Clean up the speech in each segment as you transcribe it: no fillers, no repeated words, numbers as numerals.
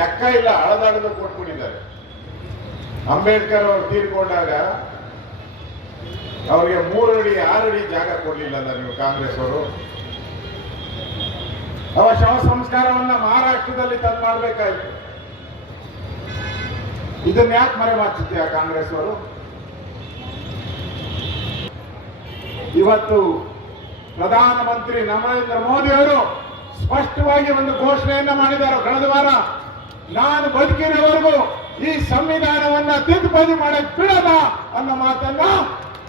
ಲೆಕ್ಕ ಇಲ್ಲ, ಹಳದಾಡಲು ಕೊಟ್ಬಿಟ್ಟಿದ್ದಾರೆ. ಅಂಬೇಡ್ಕರ್ ಅವರು ತೀರ್ಕೊಂಡಾಗ ಅವರಿಗೆ 3 ಅಡಿ 6 ಅಡಿ ಜಾಗ ಕೊಡ್ಲಿಲ್ಲಲ್ಲ ನೀವು ಕಾಂಗ್ರೆಸ್ ಅವರು. ಅವರ ಶವ ಸಂಸ್ಕಾರವನ್ನ ಮಹಾರಾಷ್ಟ್ರದಲ್ಲಿ ತಂದು ಮಾಡಬೇಕಾಯಿತು. ಇದನ್ನ ಯಾಕೆ ಮರೆ ಮಾರ್ತಿದ್ದೀಯ ಕಾಂಗ್ರೆಸ್ ಅವರು? ಇವತ್ತು ಪ್ರಧಾನಮಂತ್ರಿ ನರೇಂದ್ರ ಮೋದಿ ಅವರು ಸ್ಪಷ್ಟವಾಗಿ ಒಂದು ಘೋಷಣೆಯನ್ನ ಮಾಡಿದ್ದಾರೆ. ಕಳೆದ ವಾರ, ನಾನು ಬದುಕಿರೋವರೆಗೂ ಈ ಸಂವಿಧಾನವನ್ನ ತಿದ್ದುಪಡಿ ಮಾಡಕ್ ಬಿಡದ ಅನ್ನೋ ಮಾತನ್ನ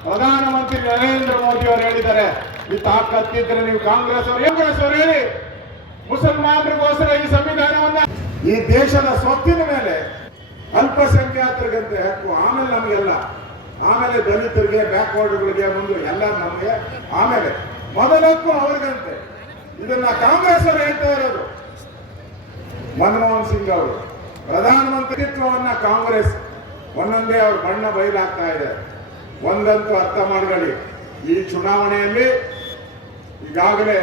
ಪ್ರಧಾನಮಂತ್ರಿ ನರೇಂದ್ರ ಮೋದಿ ಅವರು ಹೇಳಿದ್ದಾರೆ. ಈ ತಾಕತ್ತಿದ್ರೆ ನೀವು ಕಾಂಗ್ರೆಸ್ ಅವರು ಹೇಳಿ, ಮುಸಲ್ಮಾನರಿಗೋಸ್ಕರ ಈ ಸಂವಿಧಾನವನ್ನ, ಈ ದೇಶದ ಸ್ವತ್ತಿನ ಮೇಲೆ ಅಲ್ಪಸಂಖ್ಯಾತರಿಗಂತೆ ಹಕ್ಕು, ಆಮೇಲೆ ನಮಗೆಲ್ಲ, ಆಮೇಲೆ ದಲಿತರಿಗೆ, ಬ್ಯಾಕ್ವರ್ಡ್ಗಳಿಗೆ, ಮುಂದೆ ಎಲ್ಲ ನಮಗೆ, ಆಮೇಲೆ ಮೊದಲಕ್ಕೂ ಅವ್ರಿಗಂತೆ. ಇದನ್ನ ಕಾಂಗ್ರೆಸ್ ಅವರು ಹೇಳ್ತಾ ಇರೋದು. ಮನಮೋಹನ್ ಸಿಂಗ್ ಅವರು ಪ್ರಧಾನಮಂತ್ರಿತ್ವವನ್ನ ಕಾಂಗ್ರೆಸ್ ಒಂದೊಂದೇ ಅವ್ರ ಬಣ್ಣ ಬಯಲಾಗ್ತಾ ಇದೆ. ಒಂದಂತೂ ಅರ್ಥ ಮಾಡ್ಕೊಳ್ಳಿ, ಈ ಚುನಾವಣೆಯಲ್ಲಿ ಈಗಾಗಲೇ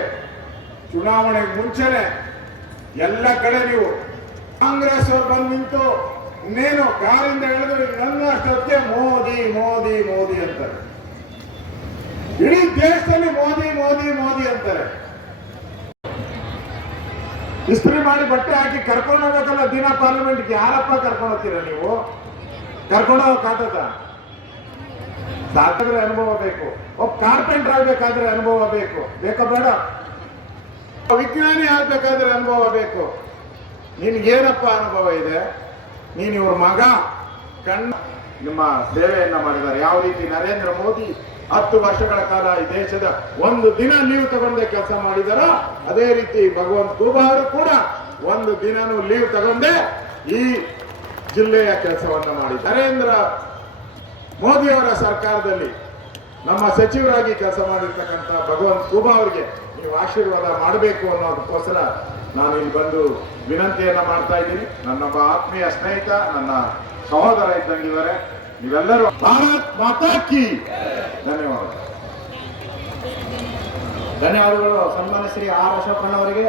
ಚುನಾವಣೆಗೆ ಮುಂಚೆನೆ ಎಲ್ಲ ಕಡೆ ನೀವು ಕಾಂಗ್ರೆಸ್ ಅವರು ಬಂದು ನಿಂತು ಇನ್ನೇನು ಕಾರಿಂದ ಹೇಳಿದ್ರೆ ನನ್ನ ಅಷ್ಟೊತ್ತಿಗೆ ಮೋದಿ ಮೋದಿ ಮೋದಿ ಅಂತಾರೆ. ಇಡೀ ದೇಶದಲ್ಲಿ ಮೋದಿ ಮೋದಿ ಮೋದಿ ಅಂತಾರೆ. ಇಸ್ತ್ರಿ ಮಾಡಿ ಬಟ್ಟೆ ಹಾಕಿ ಕರ್ಕೊಂಡು ಹೋಗ್ಬೇಕಲ್ಲ ದಿನ ಪಾರ್ಲಿಮೆಂಟ್ಗೆ. ಯಾರಪ್ಪ ಕರ್ಕೊಂಡು ಹೋಗ್ತೀರ ನೀವು? ಕರ್ಕೊಂಡು ಹೋಗಕ್ಕಾಗದ? ಸಾಕಿದ್ರೆ ಅನುಭವ ಬೇಕು. ಒಬ್ಬ ಕಾರ್ಪೆಂಟರ್ ಆಗ್ಬೇಕಾದ್ರೆ ಅನುಭವ ಬೇಕು, ಬೇಕೋ ಬೇಡ? ವಿಜ್ಞಾನಿ ಆಗ್ಬೇಕಾದ್ರೆ ಅನುಭವ ಬೇಕು. ನಿನ್ಗೇನಪ್ಪ ಅನುಭವ ಇದೆ? ನೀನು ಇವ್ರ ಮಗ ನಿಮ್ಮ ಸೇವೆಯನ್ನ ಮಾಡಿದ್ದಾರೆ. ಯಾವ ರೀತಿ ನರೇಂದ್ರ ಮೋದಿ 10 ವರ್ಷಗಳ ಕಾಲ ಈ ದೇಶದ ಒಂದು ದಿನ ಲೀವ್ ತಗೊಂಡೇ ಕೆಲಸ ಮಾಡಿದಾರ, ಅದೇ ರೀತಿ ಭಗವಂತ ಖೂಬಾ ಅವರು ಕೂಡ ಒಂದು ದಿನನೂ ಲೀವ್ ತಗೊಂಡೇ ಈ ಜಿಲ್ಲೆಯ ಕೆಲಸವನ್ನ ಮಾಡಿ ನರೇಂದ್ರ ಮೋದಿ ಅವರ ಸರ್ಕಾರದಲ್ಲಿ ನಮ್ಮ ಸಚಿವರಾಗಿ ಕೆಲಸ ಮಾಡಿರ್ತಕ್ಕಂಥ ಭಗವಂತ ಖೂಬಾ ಅವರಿಗೆ ನೀವು ಆಶೀರ್ವಾದ ಮಾಡಬೇಕು ಅನ್ನೋದಕ್ಕೋಸ್ಕರ ನಾನು ಇಲ್ಲಿ ಬಂದು ವಿನಂತಿಯನ್ನ ಮಾಡ್ತಾ ಇದ್ದೀನಿ. ನನ್ನೊಬ್ಬ ಆತ್ಮೀಯ ಸ್ನೇಹಿತ, ನನ್ನ ಸಹೋದರ ಇದ್ದಂಗಿದ್ದಾರೆ. ನೀವೆಲ್ಲರೂ ಭಾರತ್ ಮಾತಾ ಕಿ ಧನ್ಯವಾದಗಳು. ಸನ್ಮಾನ್ಯ ಶ್ರೀ ಆರ್ ಅಶೋಕಣ್ಣವರಿಗೆ